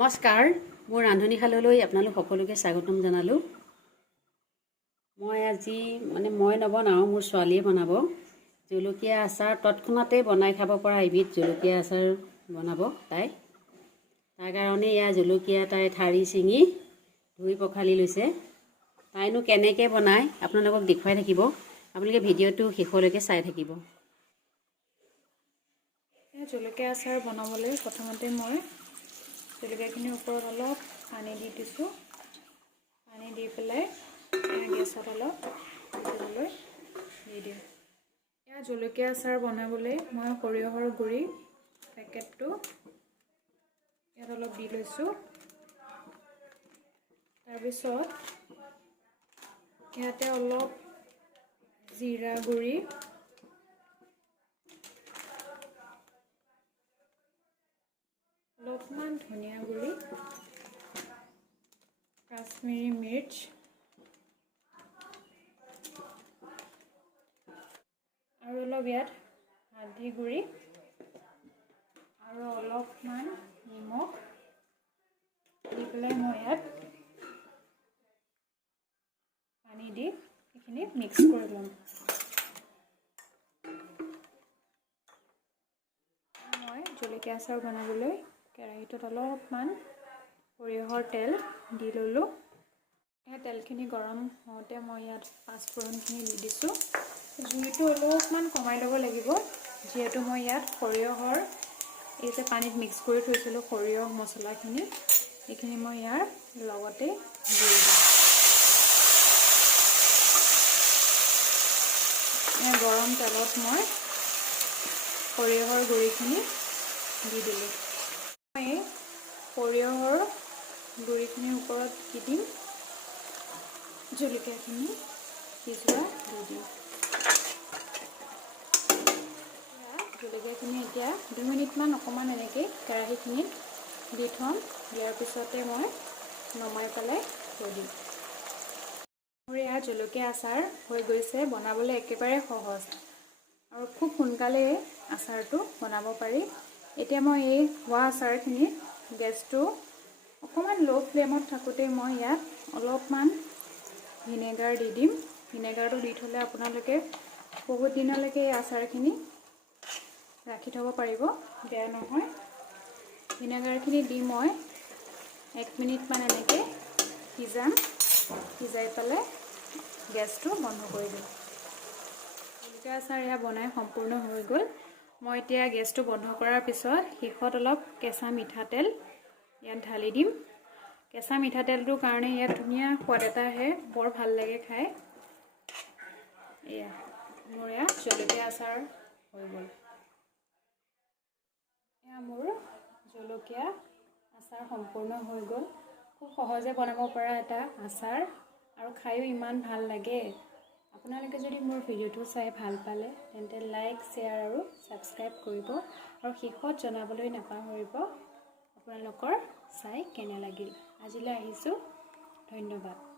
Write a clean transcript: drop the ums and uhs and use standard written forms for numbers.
নমস্কাৰ, মোৰ ৰান্ধনীশাললৈ আপোনালোক সকলোকে স্বাগতম জনালোঁ। মই আজি মই নবনাওঁ, মোৰ ছোৱালীয়ে বনাব। জলকীয়া আচাৰ তৎক্ষণাতে বনাই খাব পৰা এবিধ জলকীয়া আচাৰ বনাব তাই। তাৰ কাৰণে ইয়াৰ জলকীয়া তাই ঠাৰি ছিঙি ধুই পখালি লৈছে। তাইনো কেনেকৈ বনায় আপোনালোকক দেখুৱাই থাকিব। আপোনালোকে ভিডিঅ'টো শেষলৈকে চাই থাকিব। জলকীয়া আচাৰ বনাবলৈ প্ৰথমতে মই জলকীয়াখিনিৰ ওপৰত অলপ পানী দি দিছোঁ। পানী দি পেলাই গেছত অলপ সিজিবলৈ দি দিওঁ। এয়া জলকীয়া আচাৰ বনাবলৈ মই সৰিয়হৰ গুড়ি পেকেটটো ইয়াত অলপ দি লৈছোঁ। তাৰপিছত ইয়াতে অলপ জিৰা গুড়ি, অলপমান ধনিয়া গুড়ি, কাশ্মীৰী মিৰ্চ আৰু অলপ ইয়াত হালধি গুড়ি আৰু অলপমান নিমখ দি পেলাই মই ইয়াত পানী দি এইখিনি মিক্স কৰি ল'ম। মই জলকীয়া আচাৰ বনাবলৈ কেৰাহীটোত অলপমান সৰিয়হৰ তেল দি ল'লোঁ। সেই তেলখিনি গৰম হওঁতে মই ইয়াত পাঁচফোৰণখিনি দি দিছোঁ। জুইটো অলপমান কমাই ল'ব লাগিব, যিহেতু মই ইয়াত সৰিয়হৰ এই যে পানীত মিক্স কৰি থৈছিলোঁ সৰিয়হ মছলাখিনি, এইখিনি মই ইয়াৰ লগতে দি দিম। গৰম তেলত মই সৰিয়হৰ গুড়িখিনি দি দিলোঁ। মই সৰিয়হৰ গুড়িখিনিৰ ওপৰত দি দিম জলকীয়াখিনি সিজোৱা দি দিম। জলকীয়াখিনি এতিয়া 2 মিনিটমান অকণমান এনেকৈ কেৰাহীখিনিত দি থ'ম। দিয়াৰ পিছতে মই নমাই পেলাই থৈ দিম। মোৰ এয়া জলকীয়া আচাৰ হৈ গৈছে। বনাবলৈ একেবাৰে সহজ আৰু খুব সোনকালে আচাৰটো বনাব পাৰি। এতিয়া মই এই হোৱা আচাৰখিনি গেছটো অকণমান ল' ফ্লেমত থাকোঁতে মই ইয়াত অলপমান ভিনেগাৰ দি দিম। ভিনেগাৰটো দি থ'লে আপোনালোকে বহুত দিনলৈকে এই আচাৰখিনি ৰাখি থ'ব পাৰিব, বেয়া নহয়। ভিনেগাৰখিনি দি মই 1 মিনিটমান এনেকৈ সিজাম। সিজাই পেলাই গেছটো বন্ধ কৰি দিম। জলকীয়া আচাৰ এয়া বনাই সম্পূৰ্ণ হৈ গ'ল। মই এতিয়া গেছটো বন্ধ কৰাৰ পিছত শেষত অলপ কেঁচা মিঠাতেল ইয়াত ঢালি দিম। কেঁচা মিঠাতেলটোৰ কাৰণে ইয়াত ধুনীয়া সোৱাদ এটা আহে, বৰ ভাল লাগে খাই। এয়া মোৰ এয়া জলকীয়া আচাৰ হৈ গ'ল। এয়া মোৰ জলকীয়া আচাৰ সম্পূৰ্ণ হৈ গ'ল। খুব সহজে বনাব পৰা এটা আচাৰ আৰু খায়ো ইমান ভাল লাগে। আপোনালোকে যদি মোৰ ভিডিঅ'টো চাই ভাল পালে তেন্তে লাইক, শ্বেয়াৰ আৰু ছাবস্ক্ৰাইব কৰিব আৰু শেষত জনাবলৈ নাপাহৰিব আপোনালোকৰ চাই কেনে লাগিল। আজিলৈ আহিছোঁ, ধন্যবাদ।